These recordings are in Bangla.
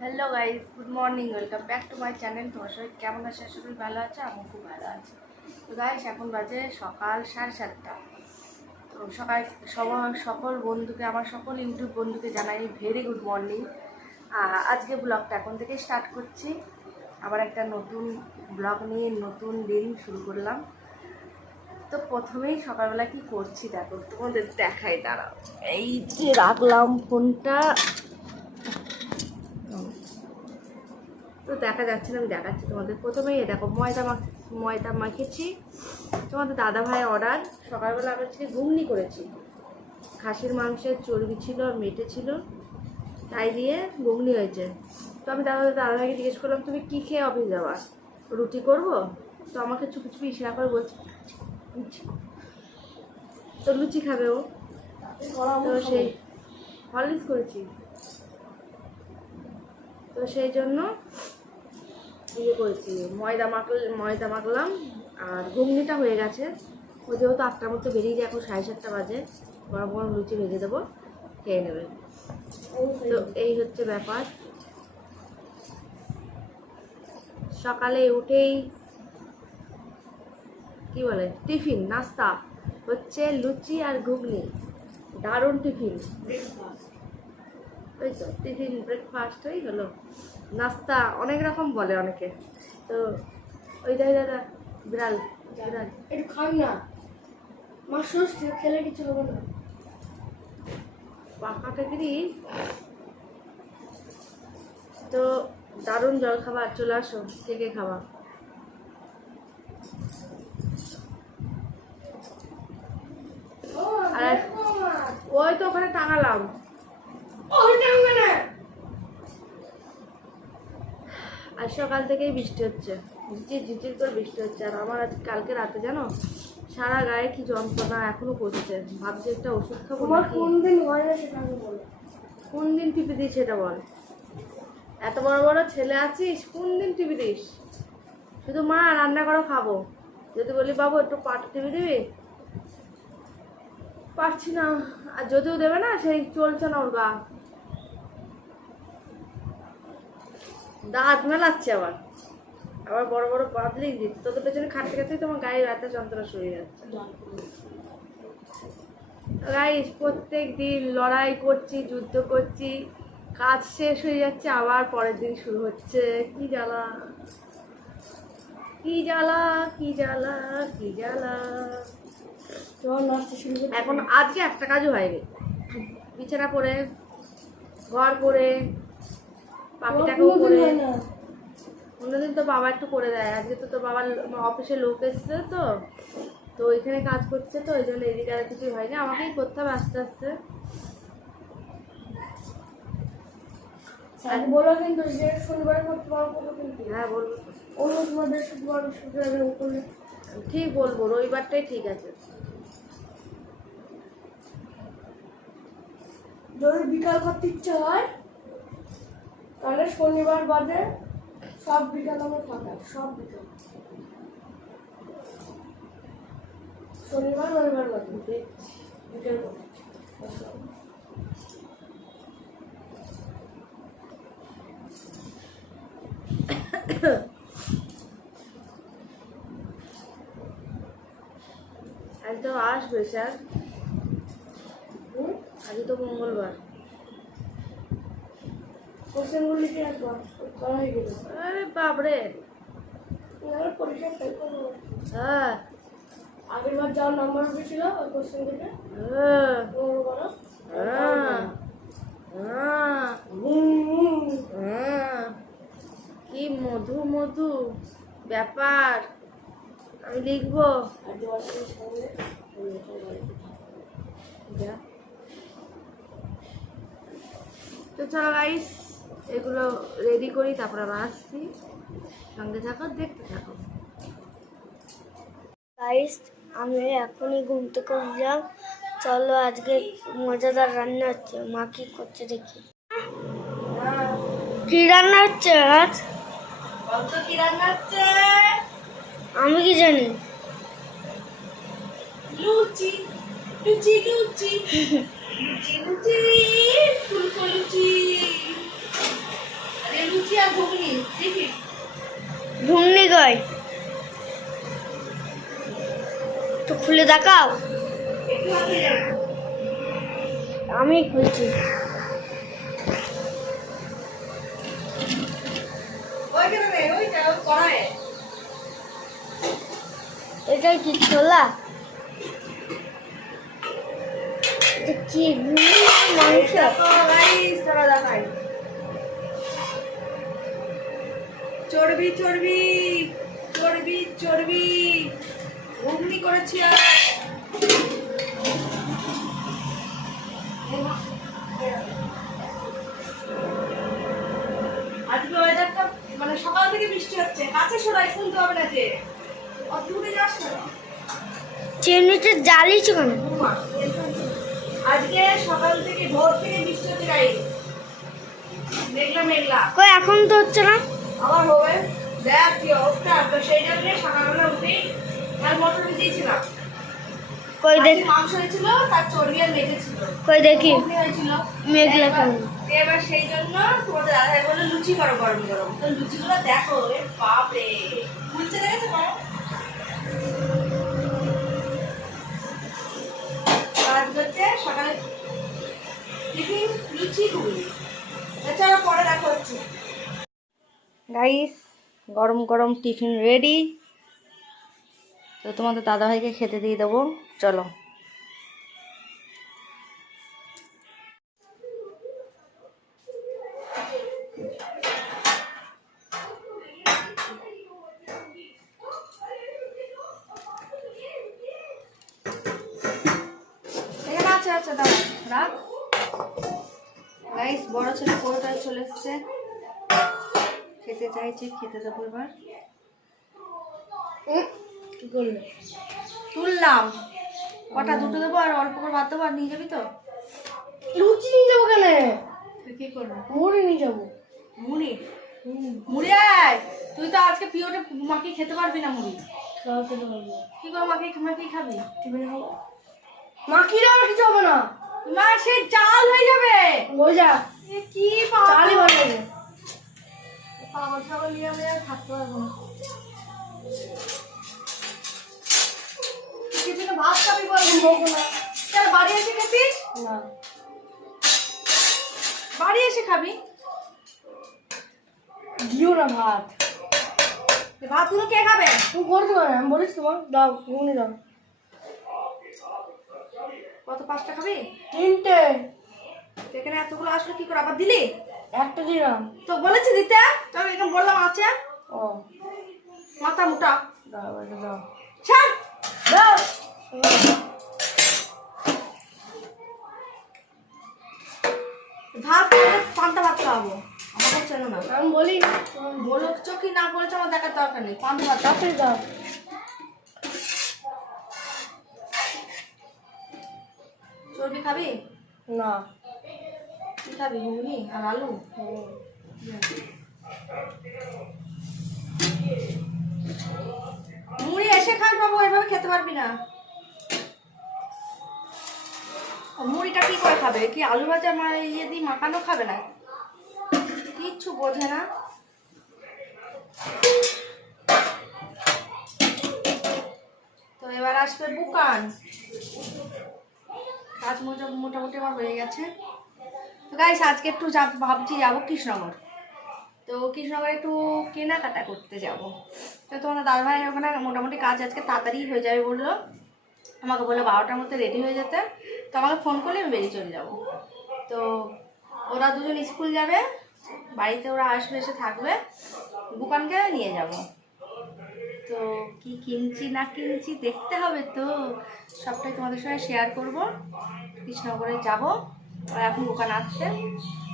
Hello guys, good morning, welcome back to my channel. তোমার সবাই কেমন আছে? আশা করি ভালো আছে, আমি খুব ভালো আছি। তো গাইজ, এখন বাজে সকাল 7:30। তো সকল বন্ধুকে, আমার সকল ইউটিউব বন্ধুকে জানাই ভেরি গুড মর্নিং। আজকে ব্লগটা এখন থেকে স্টার্ট করছি। আবার একটা নতুন ব্লগ নিয়ে নতুন দিন শুরু করলাম। তো প্রথমেই সকালবেলা কি করছি দেখো, তোমাদের দেখাই, দাঁড়াও। এই যে রাখলাম ফোনটা, তো দেখা যাচ্ছে না, আমি দেখাচ্ছি তোমাদের। প্রথমেই দেখো ময়দা মাখেছি। তোমাদের দাদা ভাই অর্ডার। সকালবেলা আমি আজকে ঘুগনি করেছি, খাসির মাংসের চর্বি ছিল আর মেটে ছিল, তাই দিয়ে ঘুগনি হয়েছে। তো আমি দাদাভাইকে জিজ্ঞেস করলাম, তুমি কী খেয়ে অফিস যাওয়া? রুটি করবো? তো আমাকে চুপি চুপি ইশারা করে বলছে লুচি। তো লুচি খাবে ও, তো সেই হরলিক্স করেছি। তো সেই জন্য ইয়ে করেছি, ময়দা মাখলাম। আর ঘুগনিটা হয়ে গেছে। ও যেহেতু 8টার মধ্যে বেরিয়ে যায়, এখন 7:30 বাজে। গরম গরম লুচি ভেজে দেবো, খেয়ে নেবে। তো এই হচ্ছে ব্যাপার। সকালে উঠেই কি বলে, টিফিন নাস্তা হচ্ছে লুচি আর ঘুগনি। দারুণ টিফিন, ওই তো টিফিন ব্রেকফাস্টই হলো। নাস্তা অনেক রকম বলে অনেকে। তো ওই দাদা বিড়াল বিড়াল একটু খান না, মাছ খেলে কিছু হবে না। পাখাটাগিরি। তো দারুণ জল খাবার, চলে আসো, কে কে খাওয়া। আর ওই তো ওখানে টাঙালাম। আর সকাল থেকেই বৃষ্টি হচ্ছে, ঝিরঝির করে বৃষ্টি হচ্ছে। আর আমার আজ কালকে রাতে জানো, সারা গায়ে কি যন্ত্রণা এখনো করছে। ভাবছি একটা ওষুধ খাবো। কোন দিন হয় না সেটা আমি বলো। কোন দিন টিপি দিস সেটা বল। এত বড় বড় ছেলে আছিস, কোন দিন টিপি দিস? শুধু মা রান্না করো খাবো। যদি বলি বাবু একটু পাটা টিপি দিবি, পারছি না। আর যদিও দেবে না, সেই চলছে না ওর গা, দাঁত মেলাচ্ছে। আবার আবার বড় বড় বাদলিক দিচ্ছে। তোদের পেছনে খাটতে খাটতেই তোমার গায়ে এত যন্ত্রণা শুয়ে যাচ্ছে। গাইস, প্রত্যেক দিন লড়াই করছি, যুদ্ধ করছি, কাজ শেষ হয়ে যাচ্ছে, আবার পরের দিন শুরু হচ্ছে। কি জ্বালা, কি জ্বালা, কি জ্বালা, কি জ্বালা। এখন আজকে একটা কাজও হয়নি। বিছানা করে, ঘর করে, পাখিটাকেও করে। অন্যদিন তো বাবা একটু করে দেয়, আজকে তো তোর বাবার অফিসে লোক এসছে, তো তো ওইখানে কাজ করছে, তো ওই জন্য এদিকে আর কিছুই হয়নি। আমাকেই করতে হবে আস্তে আস্তে। বলো কিন্তু যে শনিবার করতে পারবো কিন্তু। হ্যাঁ বলবো, অন্য সময় বৃহস্পতিবার করলে ঠিক বলবো, রবিবারটাই ঠিক আছে। যদি বিকাল করতে ইচ্ছে হয় তাহলে শনিবার বাদে সব বিকাল আমার ফাঁকা, সব বিকাল। শনিবার রবিবার বাদে বিকাল করতে আজ তো আসবে স্যার, আজ তো মঙ্গলবার। কোশ্চেনগুলো লিখে রাখবো, করা হয়ে গেল। আরে বাপরে, পরীক্ষা ফেল করবো। হ্যাঁ আগের বার যাওয়ার নাম্বার উঠেছিল ওই কোশ্চেনগুলো হ্যাঁ বলো। হ্যাঁ হ্যাঁ, কি মধু মধু ব্যাপার। আমি লিখবো। যা। তো চলো গাইস, এগুলো রেডি করি, তারপর আবার আসছি। সঙ্গে থাকো, দেখতে থাকো। গাইস, আমি এখনই ঘুম থেকে উঠলাম। চলো আজকে মজাদার রান্না হচ্ছে, মা কি করছে দেখি। কি রান্না হচ্ছে আজ? কি রান্না হচ্ছে? আমি কি জানি। লুচি লুচি লুচি লুচি লুচি ফুলকো লুচি। আরে খুলে দেখাও। আমি খুলছি। এটা কি ছোলা? এটা কি মাংস? চর্বি চর্বি চর্বি চর্বি ঘুগনি করেছি আর আজকে ওয়েদারটা মানে সকাল থেকে বৃষ্টি হচ্ছে, কাছে সরাই শুনতে হবে না যে অদ্ভুতে যাস না। চিমনিতে জ্বালিয়েছো কেন? আজকে সকাল থেকে ভোর থেকে বৃষ্টি হচ্ছে গাইস, মেঘলা মেঘলা। কই এখন তো হচ্ছে না। আবার হবে, দেখ কি অবস্থা। তো সেই জন্য সকালবেলা উঠেই আর মটর ভিজিয়েছিলাম। কই দেখ, মাংস হয়েছিল, তার চর্বি আর মেঘে ছিল, কই দেখি ঘুগনি হয়েছিল মেঘলা কেন? এবার সেই জন্য তোমাদের দাদাভাই বললো লুচি করো গরম গরম। তো লুচিগুলো দেখো, এ বাপ রে, ফুলছে দেখেছো মা? কাজ করছে সকালে টিফিন লুচি ঘুগনি। এছাড়া পরে দেখা হচ্ছে গাইস। গরম গরম টিফিন রেডি। তো তোমাদের দাদাভাইকে খেতে দিয়ে দেবো, চলো। এখানে আছে, আচ্ছা দাঁড়া রাখ। গাইস বড় ছেলে পুরোটাই চলে এসছে, খেতে চাইছে, খেতে দেবো এবার। কি করলে? তুললাম কটা, দুটো দেবো আর অল্প করে ভাত দেবো। আর নিয়ে যাবি তো? লুচি নিয়ে যাবো কেন? তুই কি করবি? মুড়ি নিয়ে যাবো। মুড়ি? মুড়ি আয়, তুই তো আজকে পিওটা মাখিয়ে খেতে পারবি না মুড়ি। খাওয়া খেতে পারবো। কি করে মাখিয়ে খাবি? টিফিনে খাবো। মাখিয়ে দেওয়ার কিছু হবে না, মা সে চাল হয়ে যাবে। ওই যা এ কি চালই ভালো লাগে। পাগল ছাগল নিয়ে আমি আর থাকতে পারবো না। টিফিনে ভাত খাবি বলবো না চল, বাড়ি এসে খেতিস? না, বাড়ি এসে খাবি। দিও না ভাত। ভাতগুলো কে খাবে? তুমি করতে পারো, আমি বলেছি তোমার দাও, ঘুমনি দাও। কত, 5টা খাবি? 3টে। এখানে এতগুলো আসলে কি করে, আবার দিলি? একটা দিলাম তো বলেছি দিতে, তবে এরকম বললাম আছে। ও মাথা মোটা। দাও, এটা দাও ছাড় দাও। ভাত খেলে পান্তা ভাত খাওয়াবো, আমাকে চেনো না। আমি বলি বলো চোখি না বলেছে আমার দেখার দরকার নেই, পান্তা ভাত দাও। তাড়াতাড়ি দাও। চর্বি খাবি? না কি খাবি, ঘুগনি আর আলু? মুড়ি এসে খাস বাবু, এভাবে খেতে পারবি না। মুড়িটা কি করে খাবে? কি আলু ভাজা আমার ইয়ে দিয়ে মাখানো খাবে না? কিচ্ছু বোঝে না। তো এবার আসবে বুকান। কাজ মোটামুটি আমার হয়ে গেছে। তো গাইস আজকে একটু ভাবছি যাবো কৃষ্ণনগর। তো কৃষ্ণনগরে একটু কেনাকাটা করতে যাব। তো তোমাদের দাদাভাই ওখানে মোটামুটি কাজ আজকে তাড়াতাড়ি হয়ে যাবে বললো। আমাকে বললো 12টার মধ্যে রেডি হয়ে যেতে। তো আমাকে ফোন করলে আমি বেরিয়ে চলে যাব। তো ওরা দুজন স্কুল যাবে, বাড়িতে ওরা আসবে, এসে থাকবে, বুকানকে নিয়ে যাব। তো কি কিনছি না কিনছি দেখতে হবে, তো সবটাই তোমাদের সঙ্গে শেয়ার করব। কৃষ্ণনগরে যাব, আর এখন দোকান আসছে।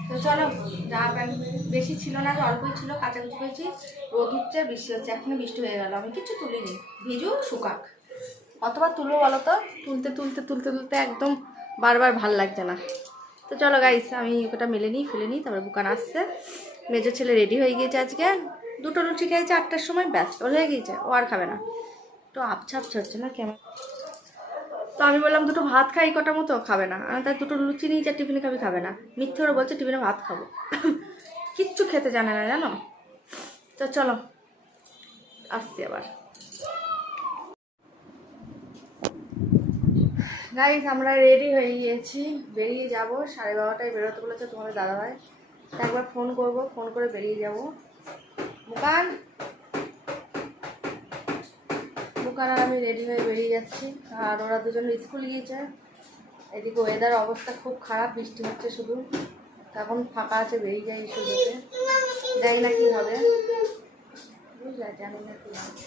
তো চলো, জামা প্যান্ট বেশি ছিল না, অল্পই ছিল, কাচাকুচি হয়েছি। রোদ উঠছে, বৃষ্টি হচ্ছে, এখনই বৃষ্টি হয়ে গেল। আমি কিছু তুলিনি, ভিজুক শুকাক। কতবার তুলবো বলো তো? তুলতে তুলতে তুলতে তুলতে একদম বারবার ভাল লাগছে না। তো চলো গাইস, আমি ওটা মেলে নিই, ফেলে নিই, তারপরে দোকান আসছে। মেজর ছেলে রেডি হয়ে গিয়েছে আজকে, 2টো লুচি খেয়েছে 8টার সময়, ব্যাস ওর হয়ে গিয়েছে, ও আর খাবে না। তো আপছা আপছা হচ্ছে না কেমন। তো আমি বললাম 2টো ভাত খাই, কটার মতো খাবে না। আমি তাই 2টো লুচি নিয়ে যা টিফিনে খাবে না। মিথ্যে ওরা বলছে টিফিনে ভাত খাবো। কিচ্ছু খেতে জানে না জানো। তো চলো আসছি আবার। গাইস আমরা রেডি হয়ে গিয়েছি, বেরিয়ে যাব। 12:30টায় বেরোতে বলেছে তোমাদের দাদাভাই। তা একবার ফোন করব, ফোন করে বেরিয়ে যাব। মুকান মুকান আর আমি রেডি হয়ে বেরিয়ে যাচ্ছি। আর ওরা দুজন স্কুল গিয়েছে। এদিকে ওয়েদার অবস্থা খুব খারাপ, বৃষ্টি হচ্ছে শুধু। এখন ফাঁকা আছে, বেরিয়ে যাই সুযোগে। জানি না কী হবে, বুঝলে, জানি না কী হবে।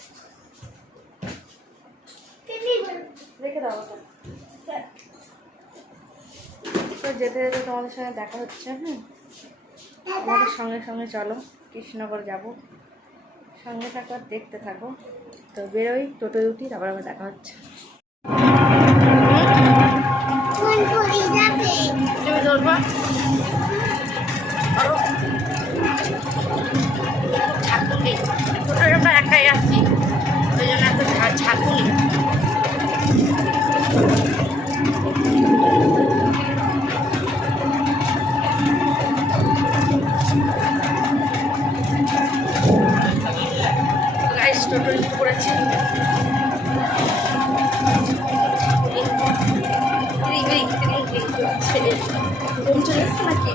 রেখে দাও ওটা। তো যেতে যেতে তোমাদের সঙ্গে দেখা হচ্ছে। আমাদের সঙ্গে সঙ্গে চলো, কৃষ্ণনগর যাব। সঙ্গে থাকো আর দেখতে থাকো। তো বেরোই, টোটোয় উঠি, তারপর আবার দেখা হচ্ছে। তুমি ধরবা ছাকুলি, টোটোয় আমরা একাই আসছি, ওই জন্য এত ছাকুলি। টোটো ইউজ করেছি। ঘুম চলে এসছে নাকি?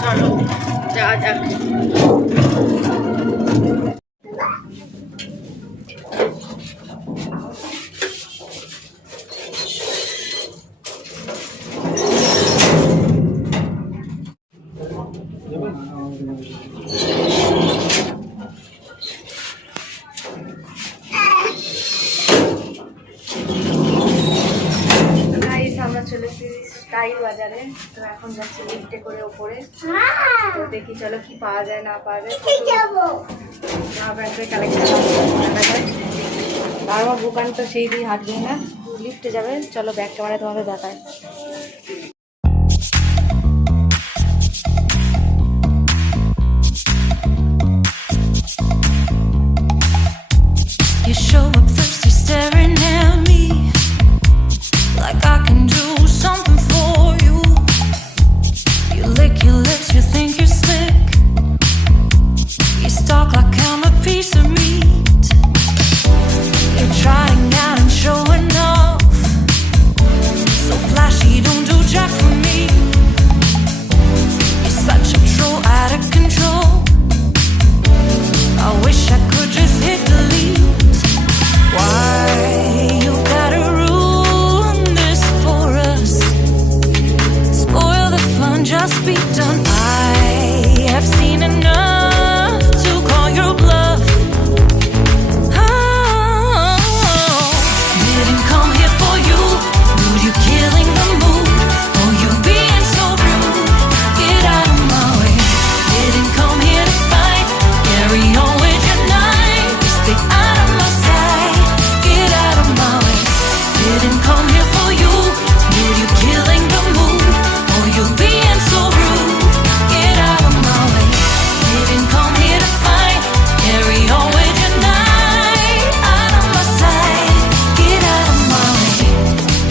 চলো যাওয়া যাক। আমরা চলেছি স্টাইল বাজারে। তো এখন যাচ্ছি লিফটে করে ওপরে। তো দেখি চলো কি পাওয়া যায় না পাওয়া যায়। ব্যাগের কালেকশন দেখা যায়। আর আমার দোকান তো সেই দিয়ে হাঁটবে না, লিফটে যাবে। চলো ব্যাগ ক্যামেরায় তোমাদের দেখায়। You show up thirsty, staring at me like I can do something for you. You lick your lips, you think you're slick. You stalk like I'm a piece of meat. You're trying out and showing off, so flashy, don't do jack for me. You're such a troll, out of control. I wish I could just hit delete. Why you gotta ruin this for us? Spoil the fun, just be done. I have seen enough to call your bluff. Oh, didn't come here for you. Dude, you killing the mood. Oh, you being so rude. Get out of my way. Didn't come here to fight. Carry on with your night. Stay out of my sight. Get out of my way. Didn't come here for you. Dude, you killing the mood. Oh, you being so rude. Get out of my way. Didn't come here to fight. Carry on with your night. Out of my sight. Get out of my way.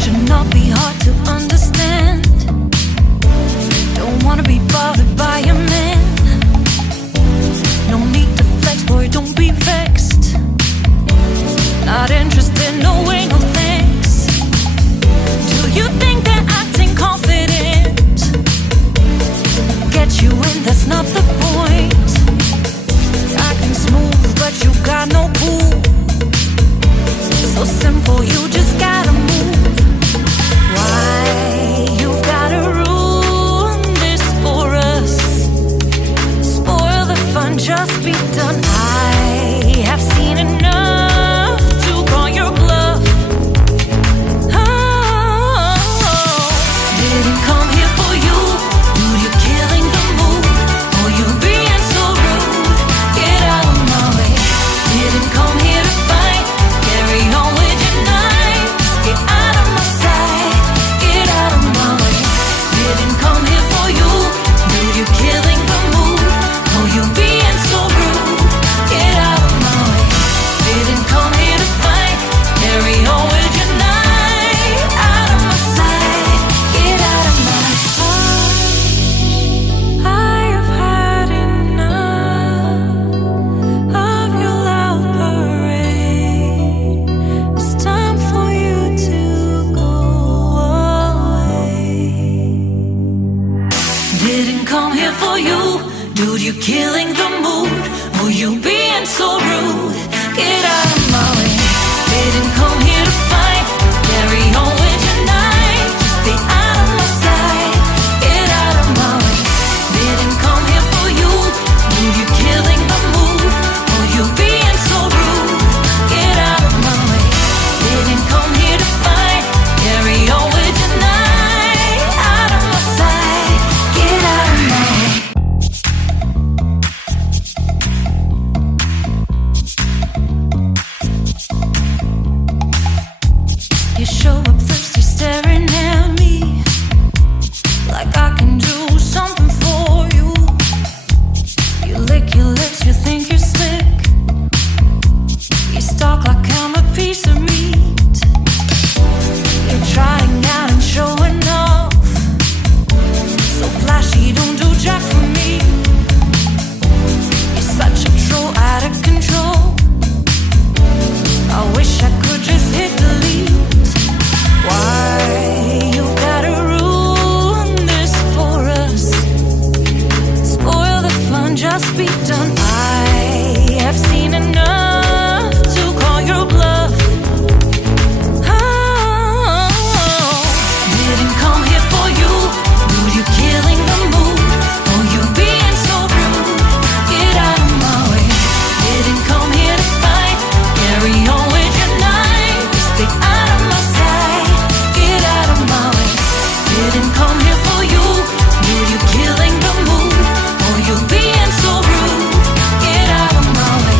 Should not be hard to understand. Don't wanna be bothered by a man. No need to flex, boy, don't be vexed. Not interested, no way, no thanks. Do you think that acting confident get you in? That's not the point. Acting smooth, but you got no cool. So simple, you just gotta move. Why you've gotta ruin this for us? Spoil the fun, just be done. I have seen enough to call your bluff. Oh, didn't come here for you. Dude, you're killing the mood. Oh, you being so rude. Get out of my way. Didn't come here to fight. Carry on with your night. Just get out of my sight. Get out of my way. Didn't come here for you. Dude, you're killing the mood. Oh, you being so rude. you killing the mood? Oh, you being so rude. Get out of my way. Didn't come here to fight. Carry on with your night. Just stay out of my sight. Get out of my way. Didn't come here for you. Dude, you killing the mood. Oh, you being so rude. Get out of my way. Didn't come here to fight. Carry on with your night. Out of my sight. Get out of my way. You show up thirsty, staring at me like I can do something for you. You lick your lips, you think you're slick. You stalk like I'm a piece of meat. You're trying out and showing off. So flashy, don't do jack for me. You're such a troll, out of control. I wish I could just hit delete. Why you gotta ruin this for us? Spoil the fun, just be done. I have seen enough to call your bluff. Oh, didn't come here for you. Dude, you killing the mood. Oh, you being so rude. Get out of my way. Didn't come here to fight. Carry on with your night. Stay out of my sight. Get out of my way. Didn't come here for you. Dude, you killing the mood. Oh, you being so rude. Get out of my way.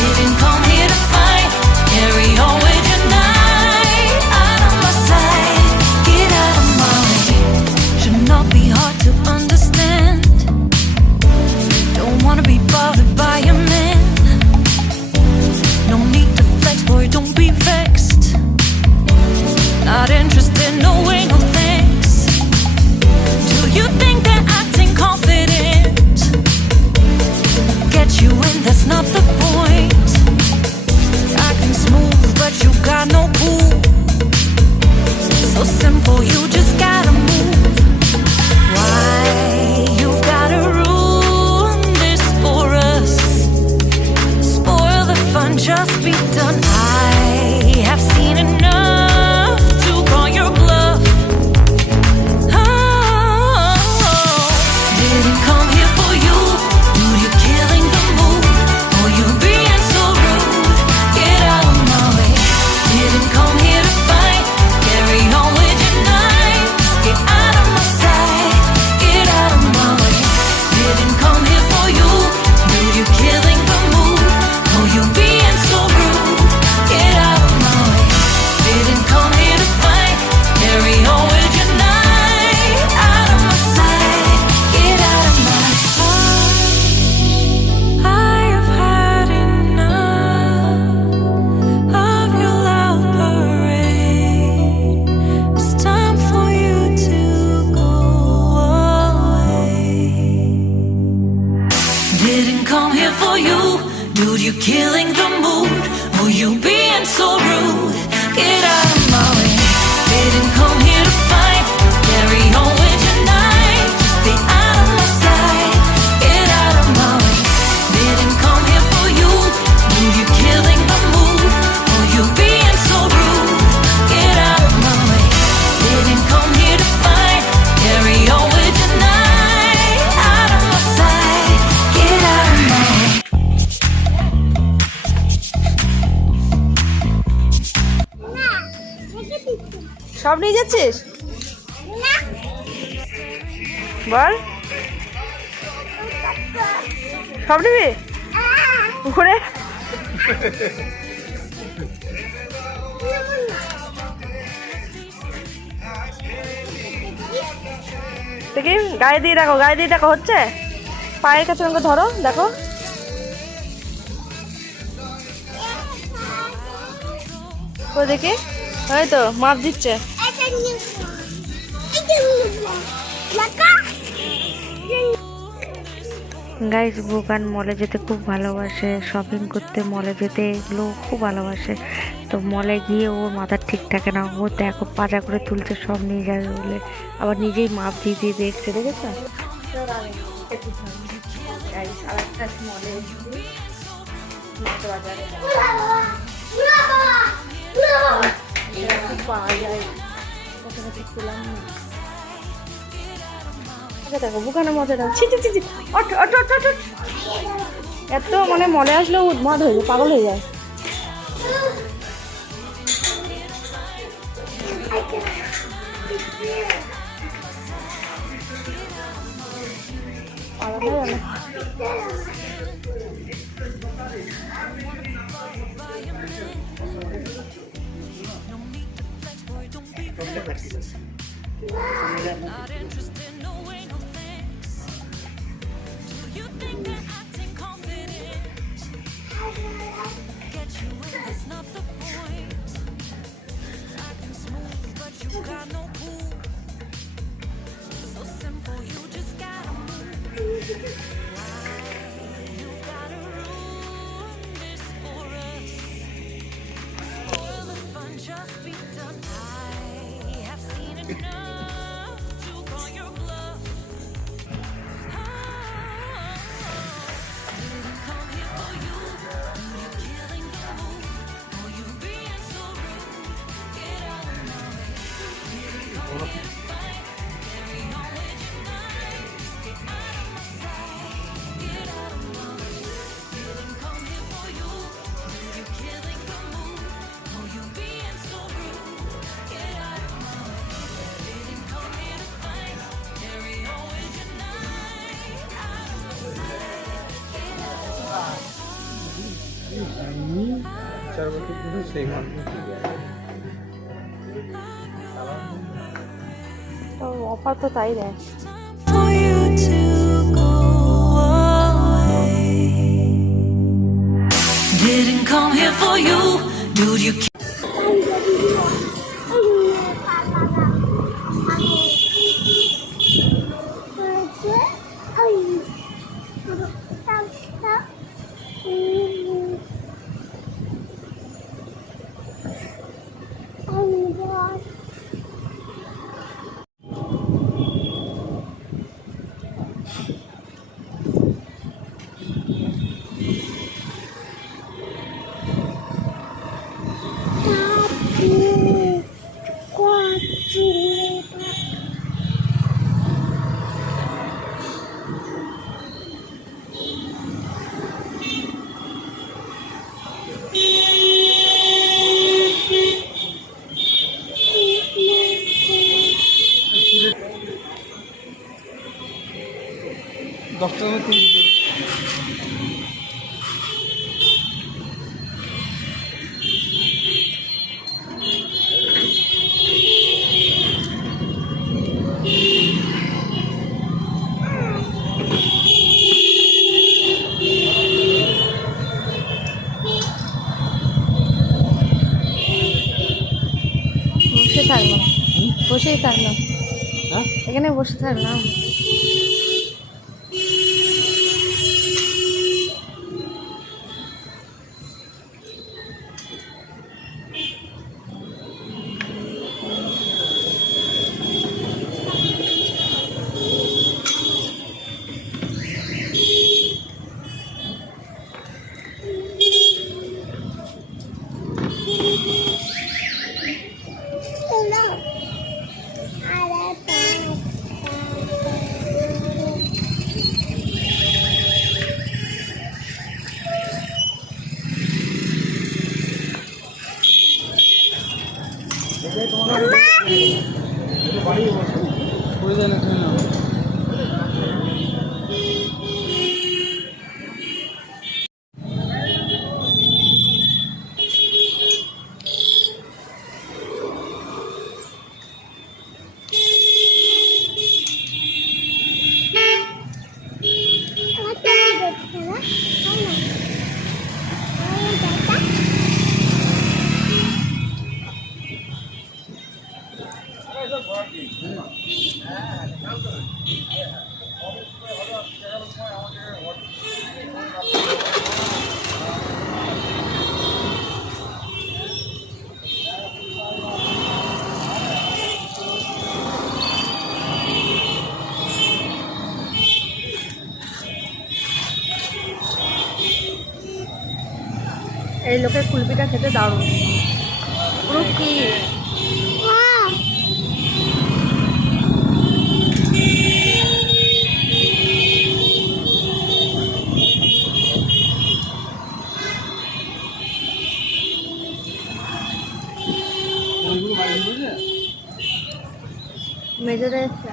Didn't come here to fight. Carry on with your night. Out of my sight. Get out of my way. Should not be hard to understand. Don't wanna be bothered by a man. No need to flex, boy, don't be vexed. Not interested, no way, no thanks. Do you think that acting confident get you in? That's not the point. Acting smooth, but you got no cool. So simple, you just gotta move. Why you've gotta ruin this for us? Spoil the fun, just be done. I have seen enough to call your bluff. Oh, didn't come here for you. Dude, you killing the mood. Oh, you being so rude. Get out of my way. Didn't come here to fight. Carry on with your night. Just get out of my sight. Get out of my way. Didn't come here for you. Dude, you killing the mood. Oh, you being so rude. Get out of my way. Didn't come here to fight. Carry on with your night. Out of my sight. Get out of my sight. I have had enough of your loud parade. It's time for you to go away. Didn't come here for you. Dude, you killing the mood. Oh, you being so rude. Get out of my way. Didn't come here to fight. Carry on with your night. Just stay out of my sight. Get out of my way. Didn't come here for you. Dude, you killing the mood. Oh, you being so rude. Get out of my way. Didn't come here to fight. Carry on with your night. Out of my sight. Get out of my way. সব নিয়ে যাচ্ছিস? বল, সব নিবি ঘুরে? দেখি গায়ে দিয়ে দেখো, গায়ে দিয়ে দেখো হচ্ছে? পায়ের কাছে আমাকে ধরো, দেখো। ও দেখি, ওই তো মাপ দিচ্ছে। গাইস বুকান মলে যেতে খুব ভালোবাসে, শপিং করতে মলে যেতে এগুলো খুব ভালোবাসে। তো মলে গিয়ে ওর মাথা ঠিক থাকে না, ও দেখো পাজা করে তুলছে সব নিয়ে যাবে বলে, আবার নিজেই মাপ দিয়ে দিয়ে দেখছে, দেখেছো? আর একটা মলে এসেছি মাছ বাজারে পাওয়া যায় কোথাও ঠিক পেলাম না। দেখো বুকানো মজাটা ছি ছি ছি অট অট অট অট এত মানে মনে আসলেও উন্মাদ হয়ে যায়, পাগল হয়ে যায়। Not interested, no way, no thanks. Do you think that acting confident get you in? That's not the point. Acting smooth, but you got no cool. So simple, you just gotta move. You gotta ruin this for us. Spoil the fun, just be done. I have seen enough to call your bluff. Didn't come here for you. You're killing the mood. Oh, you being so rude. Get out of my way. Didn't come here to fight. Carry on with your nights. Get out of my sight. Get out of my way. Didn't come here for you. You're killing the mood. Oh, you being so rude. Get out of my way. Didn't come here to fight. Carry on with your night. Out of my sight. Get out of my way. আমি 4 বছর ধরে সেই মানুষ অফার তো তাই দেয়। For you to go away. Didn't come here for you, dude. You $10 করে দিতে বসে থাকলাম, বসেই থাকলাম, হ্যাঁ এখানে বসে থাকলাম। করে যায় না না এই লোকের কুলপিটা খেতে দারুণ, পুরো কি মেজরে এসছে।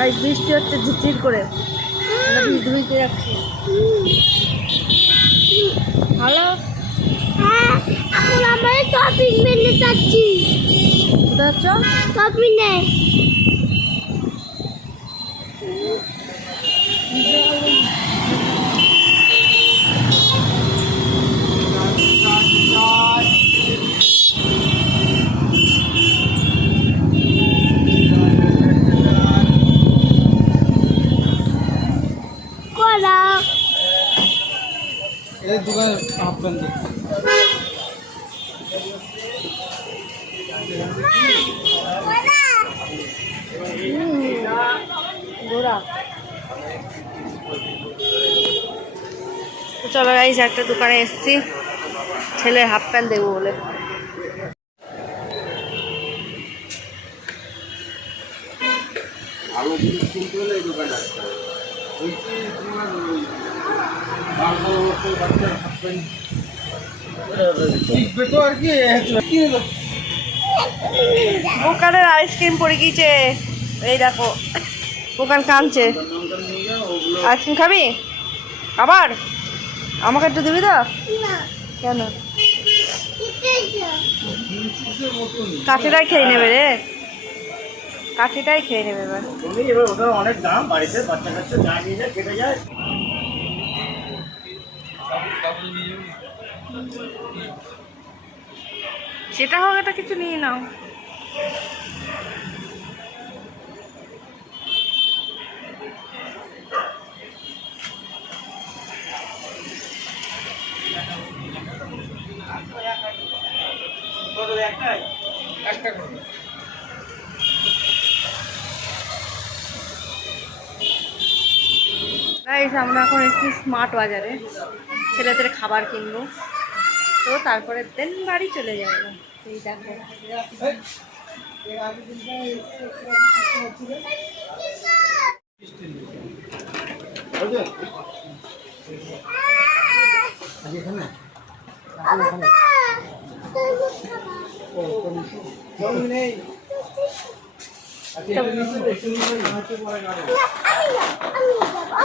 আর বৃষ্টি হচ্ছে ঝিরঝির করে, ধুইতে যাচ্ছি। ভালো, হ্যাঁ এখন আমরা শপিং মলে যাচ্ছি। কোথায় যাচ্ছ? শপিং এ। কোলা এই দোকানে হাফ প্যান্ট দেখছি। গোড়া। চলো গাইস, একটা দোকানে এসেছি ছেলের হাফ প্যান্ট দেবো বলে। ভালো জিনিস কিনতে হলে এই দোকানে আসতে হবে। বলছি তোমার বাচ্চার হাফ প্যান্ট শিখবে তো আর কি কিনে দেবো। দোকানের আইসক্রিম পড়ে গিয়েছে, এই দেখো দোকান কাঁদছে। আইসক্রিম খাবি আবার? আমাকে একটু দিবি তো? কেন? কাঠিটাই খেয়ে নেবে রে, কাঠিটাই খেয়ে নেবে এবার। তুমি এবার ওটা অনেক দাম, বাড়িতে বাচ্চা কাচ্চা যা নিয়ে যায় কেটে যায়। সেটা হোক, এটা কিছু নিয়ে নাও। একটা করে গাইস, আমরা এখন এসেছি স্মার্ট বাজারে, ছেলেদের খাবার কিনবো, তো তারপরে দেন বাড়ি চলে যাবো। এই দেখো এখানে নেই।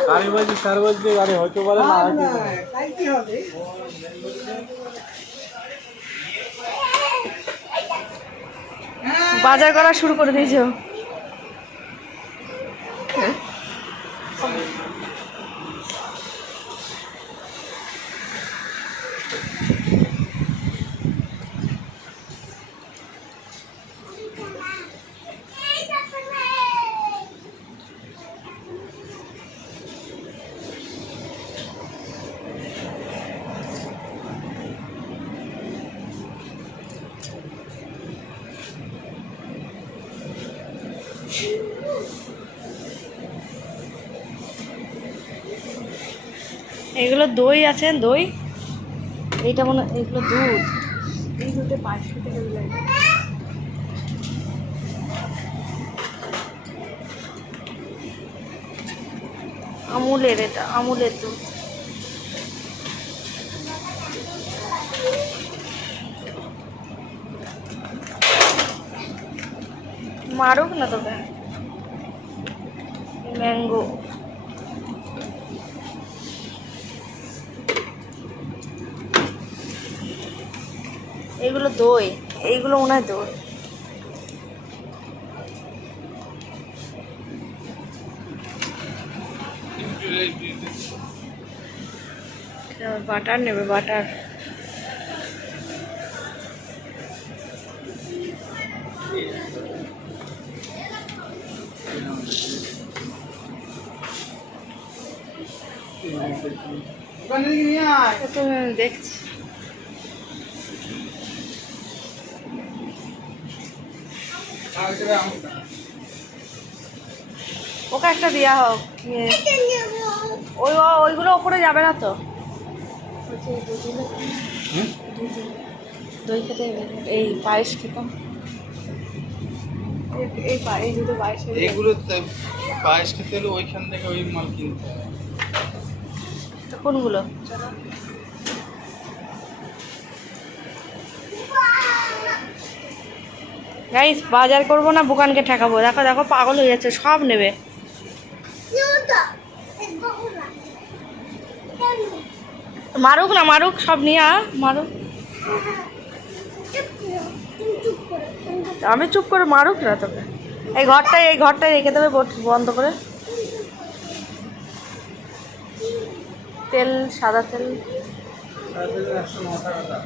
গাড়ি বাজি 4 বাজে গাড়ি হয়তো পারে না, বাজার করা শুরু করে দিয়েছো। এগুলো দই আছে, দই, এইটা মনে, এগুলো দুধ, এই দুধে 500 টাকা লাগে। আমুলের, এটা আমুলের দুধ। মারুক না তোকে। ম্যাঙ্গো, এইগুলো দই, এইগুলো মনে হয় দই। বাটার নেবে, বাটার। দেখছি ওকে একটা দেওয়া হোক ওইগুলো ওপরে যাবে না তো দই খেতে এই পায়েস খেতাম এই দুটো পায়েস এগুলো পায়েস খেতে হলে ওইখান থেকে ওই মাল কিনতে হবে। কোনগুলো গাইস বাজার করবো না বুকানকে ঠেকাবো দেখো দেখো পাগল হয়ে যাচ্ছে সব নেবে মারুক না মারুক সব নিয়ে মারুক আমি চুপ করে মারুক না তোকে এই ঘরটায় রেখে দেবে বন্ধ করে তেল সাদা তেল তাহলে 109 টাকা দাম।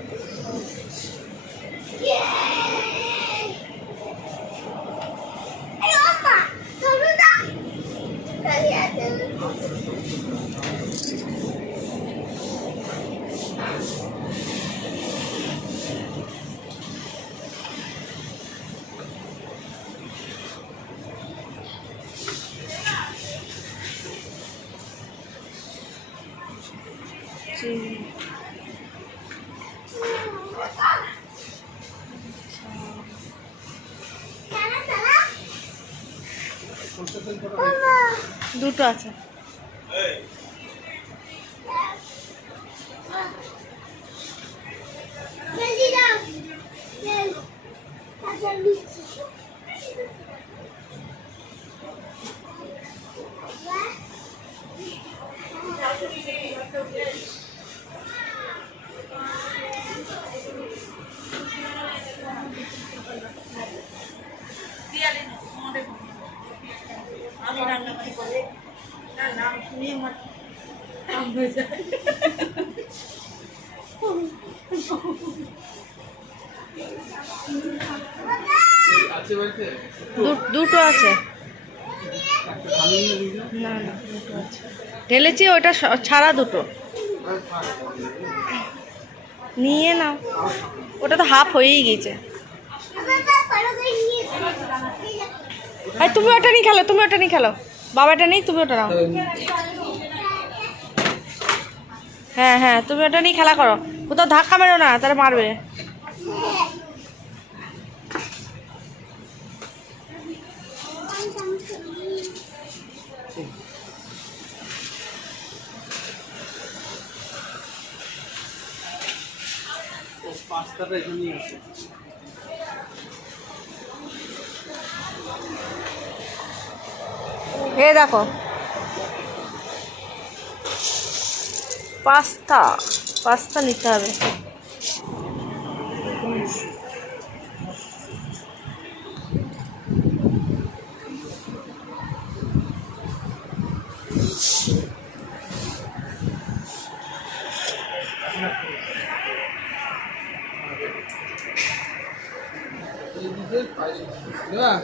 দুটো আছে আমি রান্না করে না নাম শুনে আমার কাম হয়ে যায় আছে বলতে দুটো আছে না না দুটো আছে ঢেলেছি ওটা ছাড়া দুটো নিয়ে নাও ওটা তো হাফ হয়েই গেছে তুমি ওটা নিয়ে খেলো বাবাটা নেই তুমি ওটা নাও হ্যাঁ হ্যাঁ তুমি ওটা নিয়ে খেলা করো কোথাও ধাক্কা মেরো না তারা মারবে পাঁচটাটা এখানেই আছে। এই দেখো পাস্তা নিতে হবে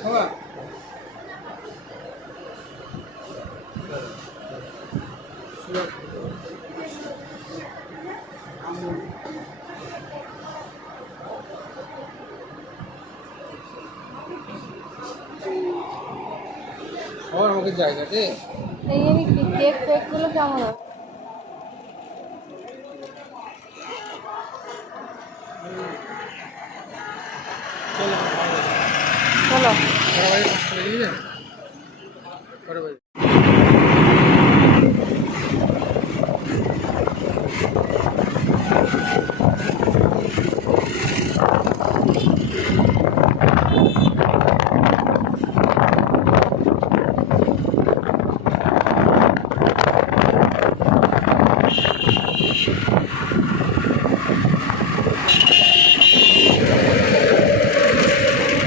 খাবা और আমাকে জায়গাতে এই আমি কেকগুলো কেমন হবে চলো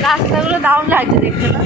রাস্তাগুলো দারুণ লাগছে দেখতে না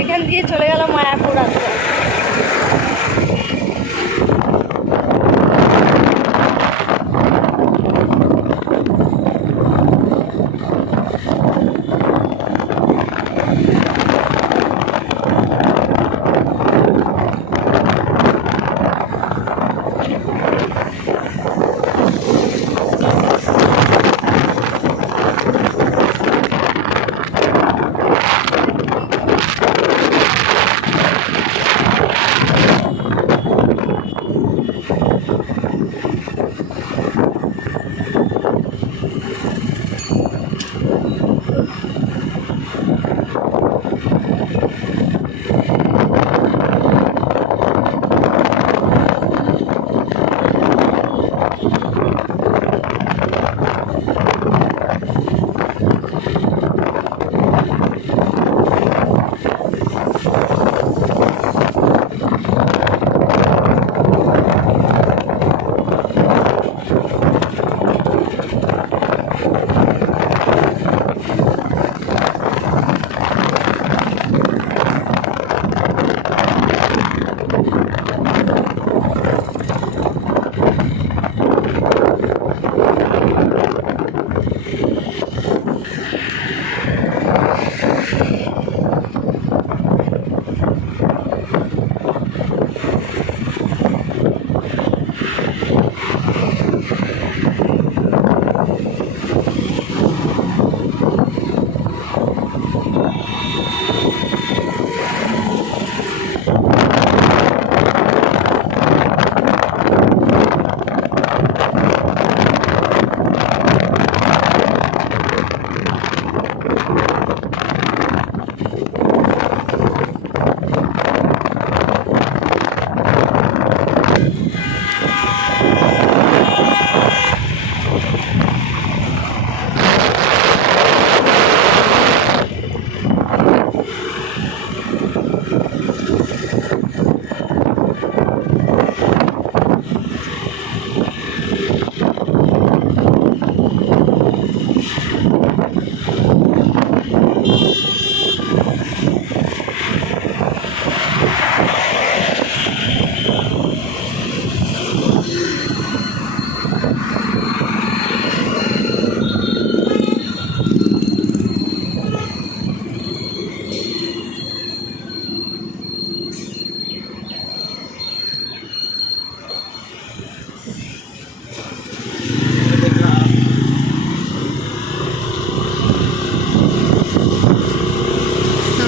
এখান দিয়ে চলে গেল মায়াপুর রাস্তা।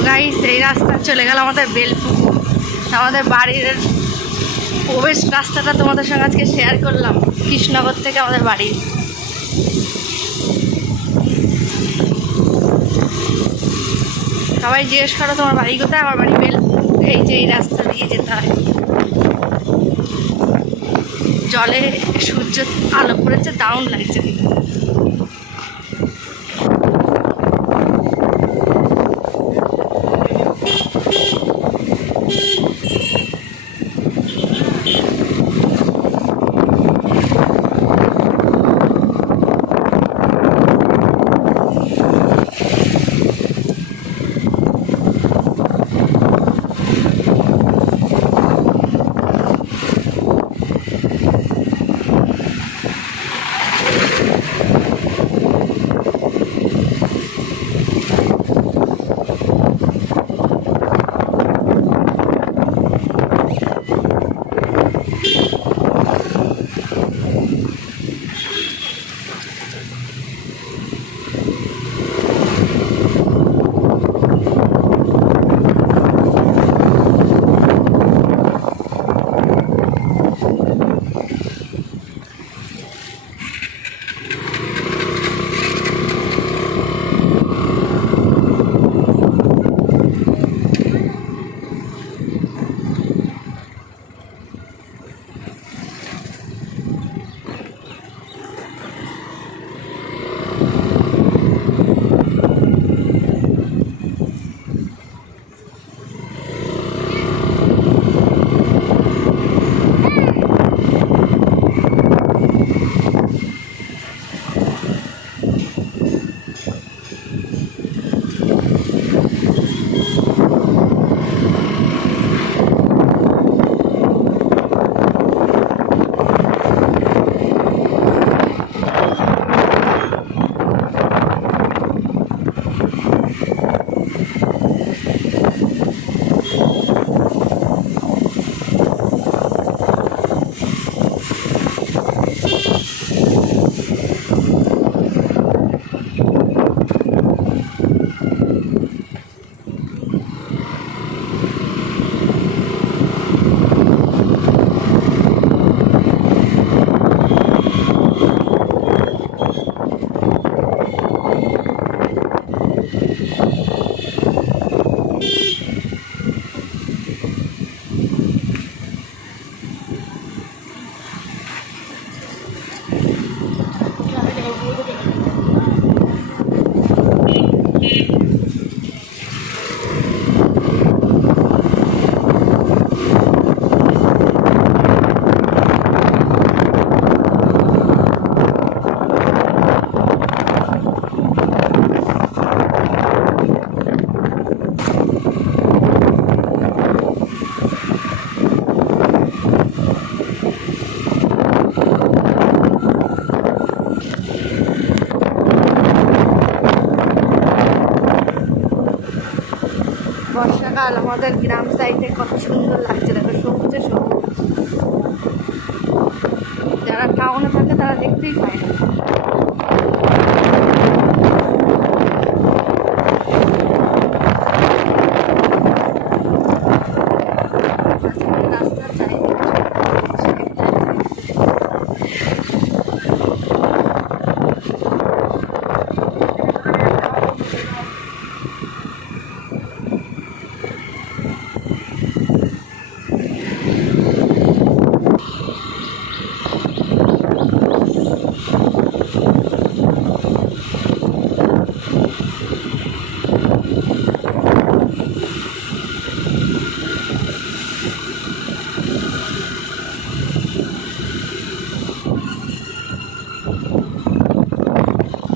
গাইস এই রাস্তা চলে গেল আমাদের বেলপুকুর। আমাদের বাড়ির প্রবেশ রাস্তাটা তোমাদের সঙ্গে আজকে শেয়ার করলাম, কৃষ্ণনগর থেকে আমাদের বাড়ি। সবাই জিজ্ঞেস করো তোমার বাড়ি কোথায়, আমার বাড়ি বেলপুকুর। এই যে এই রাস্তা দিয়ে যেতে হয়। জলে সূর্য আলো পড়েছে, দারুণ লাগছে। বিশাল, আমাদের গ্রাম সাইডে কত সুন্দর লাগছে দেখো, সবুজে সবুজ। যারা টাউনে থাকে তারা দেখতেই পায় না। রাস্তার চারিদিকে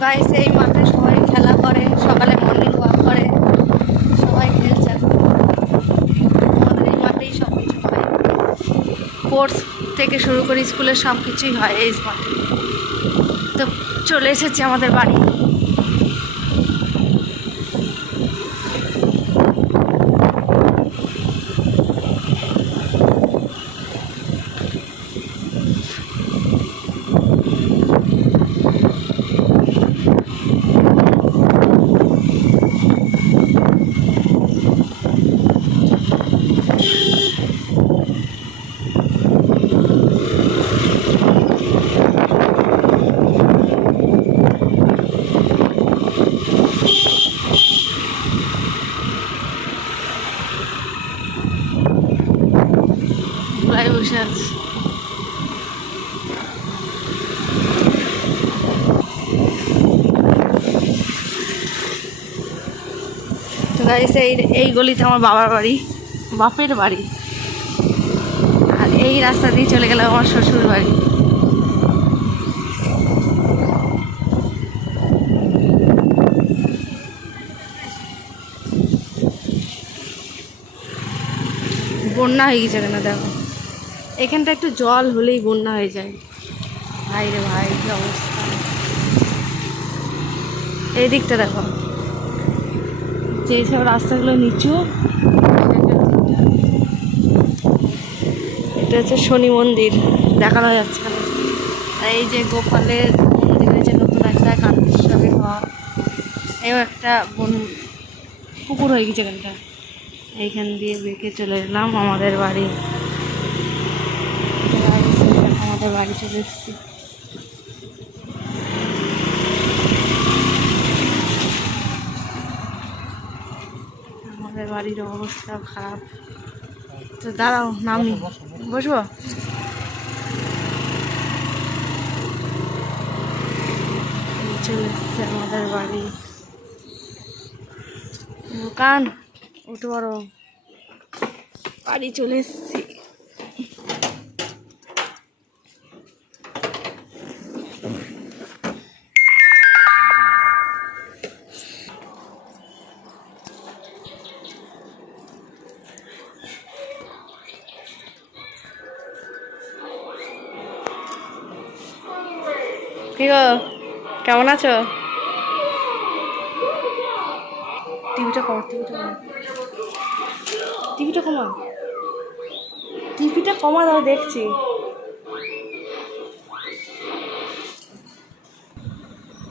গাইস, এই মাঠে সবাই খেলা করে, সকালে মর্নিং ওয়াক করে, সবাই খেলছে। আমাদের এই মাঠেই সব কিছু হয়, স্পোর্টস থেকে শুরু করে স্কুলের সব কিছুই হয় এই মাঠে। তো চলে এসেছি আমাদের বাড়ি। বসে আছি। তো গাইস, এই গলিতে আমার বাবার বাড়ি, বাপের বাড়ি। আর এই রাস্তা দিয়ে চলে গেলাম আমার শ্বশুর বাড়ি। বন্যা হয়ে গেছে কেন দেখো, এখানটা একটু জল হলেই বন্যা হয়ে যায়। ভাই রে ভাই, কি অবস্থা। এই দিকটা দেখো, যেসব রাস্তাগুলো নিচু, এটা হচ্ছে শনি মন্দির, দেখানো যাচ্ছে না। এই যে গোপালের মন্দির হয়েছে নতুন একটা, কান্তেশ্বরী ঘর, এও একটা পুকুর হয়ে গেছে এখানটা। এইখান দিয়ে বেঁকে চলে এলাম আমাদের বাড়ি। আমাদের বাড়ি চলে এসেছি। আমাদের বাড়ির অবস্থা খারাপ। তো দাঁড়াও, নামি বসবো। চলে এসছে আমাদের বাড়ি। দোকান উঠে বড় বাড়ি চলে এসছি। কি গো, কেমন আছো? টিভিটা কমা, টিভিটা কমা, টিভিটা কমা দাও, দেখছি।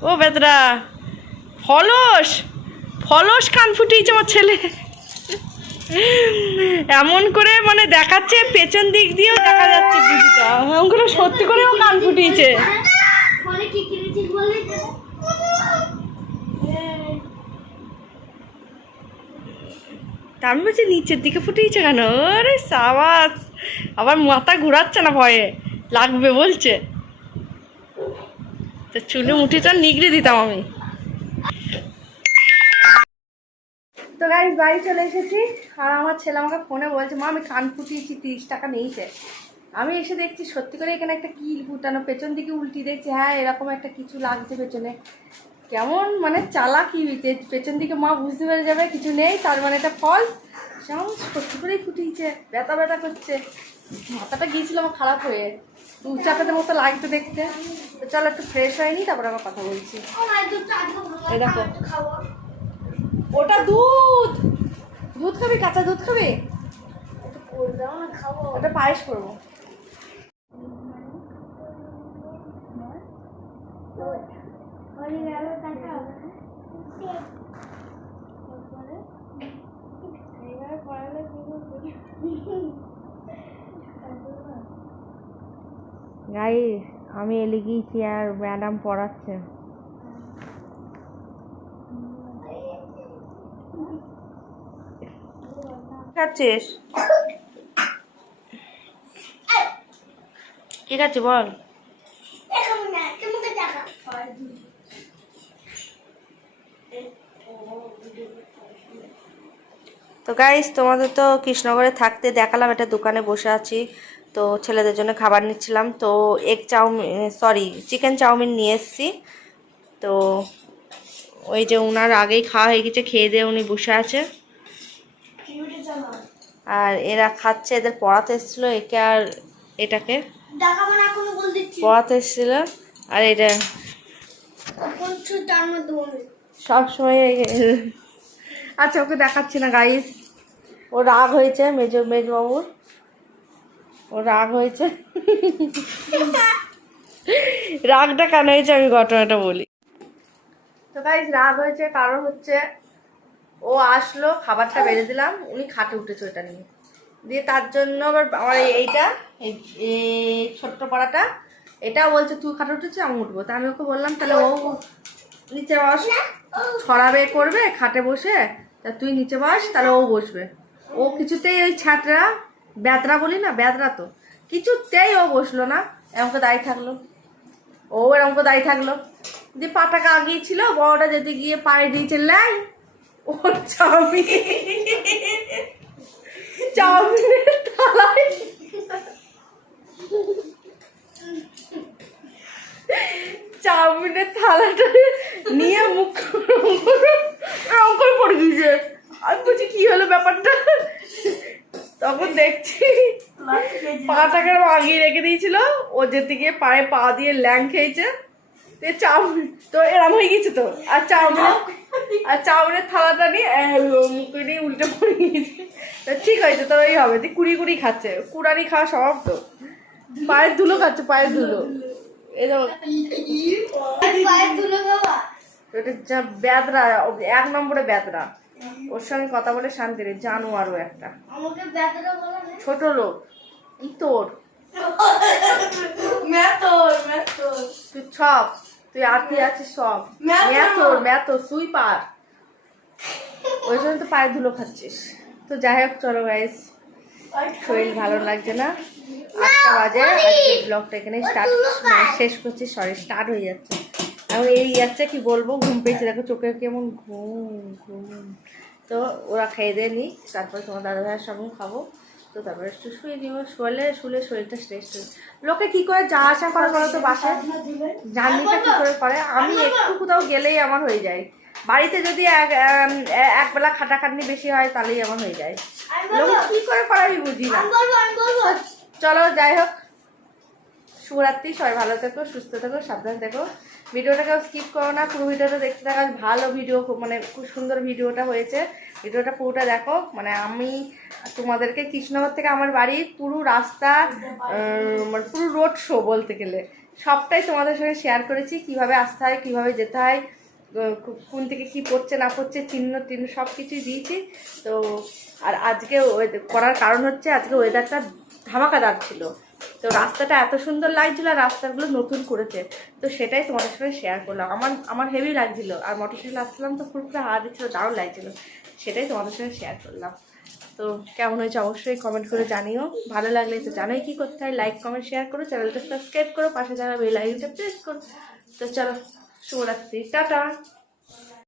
ও বেদরা, ফলস কান ফুটিয়েছে আমার ছেলে। এমন করে মানে দেখাচ্ছে, পেছন দিক দিয়েও দেখা যাচ্ছে টিভিটা, এমন করে সত্যি করেও কান ফুটিয়েছে। আমি বলছি নিচের দিকে ফুটিয়েছে কেন? আরে সাবাস, আবার মাথা ঘুরাচ্ছে না, ভয়ে লাগবে বলছে। তো চুলে মুঠিটা নিগড়ে দিতাম আমি। তো গাইস, বাড়ি চলে এসেছি। আর আমার ছেলে আমাকে ফোনে বলছে, মা আমি কান ফুটিয়েছি, 30 টাকা নিয়েছে। আমি এসে দেখছি সত্যি করে এখানে একটা কিল ফুটানো, পেছন দিকে উল্টি দেখছি, হ্যাঁ এরকম একটা কিছু লাগছে পেছনে। কেমন মানে চালাকি, পেছন দিকে মা বুঝতে পেরে যাবে কিছু নেই, তার মানে এটা ফলস। সেমন সত্যি করেই ফুটিয়েছে, ব্যথা ব্যথা করছে, মাথাটা গিয়েছিল আমার খারাপ হয়ে, চাপাতের মতো লাগতো দেখতে। তো চলো একটু ফ্রেশ হয়নি, তারপর আবার কথা বলছি। এই দেখো, ওটা দুধ, দুধ খাবি? কাঁচা দুধ খাবি? একটু করে দাও না, খাবো। ওটা পায়েস করবো। হয়ে গেল টাকা। এবার পড়ালে কি করবি? গাইস আমি এলে গিয়েছি আর ম্যাডাম পড়াচ্ছে। খাচ্ছিস? কি খাচ্ছি বল? এখন না, তোমাকে টাকা। তো গাইস তোমাদের তো কৃষ্ণনগরে থাকতে দেখালাম, একটা দোকানে বসে আছি। তো ছেলেদের জন্য খাবার নিচ্ছিলাম। তো চিকেন চাউমিন নিয়ে এসেছি। তো ওই যে ওনার আগেই খাওয়া হয়ে গেছে, খেয়ে দিয়ে উনি বসে আছে। টিভিটা চালাও। আর এরা খাচ্ছে, এদের পড়াতে এসেছিলো একে আর এটাকে দেখাবো না, এখনো বল দিচ্ছি। পড়াতে এসেছিল। আর এটা কোন তার মধ্যে বলবে। সবসময় আচ্ছা ওকে দেখাচ্ছি না গাইস, ও রাগ হয়েছে মেজবাবুর, ও রাগ হয়েছে। রাগটা কেন হয়েছে আমি ঘটনাটা বলি। তো গাইস রাগ হয়েছে কারণ হচ্ছে ও আসলো, খাবারটা বেড়ে দিলাম, উনি খাটে উঠেছে ওইটা নিয়ে দিয়ে, তার জন্য আবার আমার এইটা এই ছোট্ট পাড়াটা এটা বলছে তুই খাটে উঠেছিস আমি উঠবো। তা আমি ওকে বললাম তাহলে ও নিচে বস, ছড়াবে করবে খাটে বসে, তা তুই নিচে বস, তাহলে ও বসবে। ও কিছুতেই ওই ছাটরা ব্যাতরা বলি না, ব্যাতরা তো কিছুতেই ও বসলো না, এমনকে দাঁড়িয়ে থাকলো। ও এরকম দাঁড়িয়ে থাকলো দিয়ে পাটাকে আগিয়েছিল, বড়টা যেতে গিয়ে পায়ে দিয়েছে লাই, ওর চাউমিনের থালায় চাউমিনের থালাটা নিয়ে মুখ এরকম করে পড়ে দিয়েছে। আমি বলছি কি হলো ব্যাপারটা, তখন দেখছি পাটাকে আগিয়ে রেখে দিয়েছিল, ও যেতে গিয়ে পায়ে পা দিয়ে ল্যাং খেয়েছে, চাউমিন তো এরম হয়ে গেছে। তো আর চাউমিনের থালাটা নিয়ে মুখে নিয়ে উল্টে পড়ে গিয়েছে। তো ঠিক হয়েছে, তো ওই হবে কুড়ি খাচ্ছে, কুড়ানি খাওয়া স্বভাব তো, পায়ের ধুলো খাচ্ছে, পায়ের ধুলো। এই তো পায়ের ধুলো খাওয়া। এটা যা ব্যাদরা, 1 নম্বরে ব্যাদরা, ওর সঙ্গে কথা বলে শান্তি নেই, জানোয়ারও একটা, আমাকে ব্যাটাটা বলা না। ছোট লোক ইতর, তুই সব, তুই আর কি আছিস সব ম্যাথর সুইপার, ওই জন্য তো পায়ে ধুলো খাচ্ছিস। তো যাই হোক চলো গাইস, শরীর ভালো লাগছে না, 8টা বাজে, আজকে ব্লগটা এখানে শেষ করছি, স্টার্ট হয়ে যাচ্ছে এখন এই যাচ্ছে, কি বলবো, ঘুম পেয়েছে দেখো, চোখে কেমন ঘুম। তো ওরা খেয়ে দিয়ে নি, তারপর তোমার দাদা ভাইয়ের সঙ্গে খাবো। তো তারপরে একটু শুয়ে নিব, শুলে শরীরটা রেস্ট। লোকে কি করে যা আসা করে বলো তো বাসায়, জার্নিটা কি করে আমি একটু কোথাও গেলেই আমার হয়ে যায়। বাড়িতে যদি একবেলা খাটাখাটনি বেশি হয় তাহলেই আমার হয়ে যায়, লোকে কি করে আমি বুঝি না। চলো যাই হোক, শুভরাত্রি, সবাই ভালো থেকো, সুস্থ থেকো, সাবধান থেকো। ভিডিওটাকেও স্কিপ করো না, পুরো ভিডিওটা দেখতে থাকো, ভালো ভিডিও, মানে খুব সুন্দর ভিডিওটা হয়েছে, ভিডিওটা পুরোটা দেখো। মানে আমি তোমাদেরকে কৃষ্ণনগর থেকে আমার বাড়ির পুরো রাস্তা, মানে পুরো রোড শো বলতে গেলে সবটাই তোমাদের সঙ্গে শেয়ার করেছি, কিভাবে আসতে হয়, কিভাবে যেতে হয়, কোন থেকে কি পড়ছে না পড়ছে, চিহ্ন সব কিছুই দিয়েছি। তো আর আজকে করার কারণ হচ্ছে আজকে ওয়েদারটা ধামাকাদার ছিল, তো রাস্তাটা এত সুন্দর লাগছিল, আর রাস্তাগুলো নতুন করেছে, তো সেটাই তোমাদের সঙ্গে শেয়ার করলাম। আমার হেভি লাগছিল, আর মোটরসাইকেল আসছিলাম তো ফুলটা হাওয়া দিচ্ছিল, দারুণ লাগছিল, সেটাই তোমাদের সঙ্গে শেয়ার করলাম। তো কেমন হয়েছে অবশ্যই কমেন্ট করে জানিও, ভালো লাগলে তো জানোই কি করতে হয়, লাইক কমেন্ট শেয়ার করো, চ্যানেলটা সাবস্ক্রাইব করো, পাশে যারা বেল আইকনটা প্রেস করো। তো চলো, শুভরাত্রি, টাটা।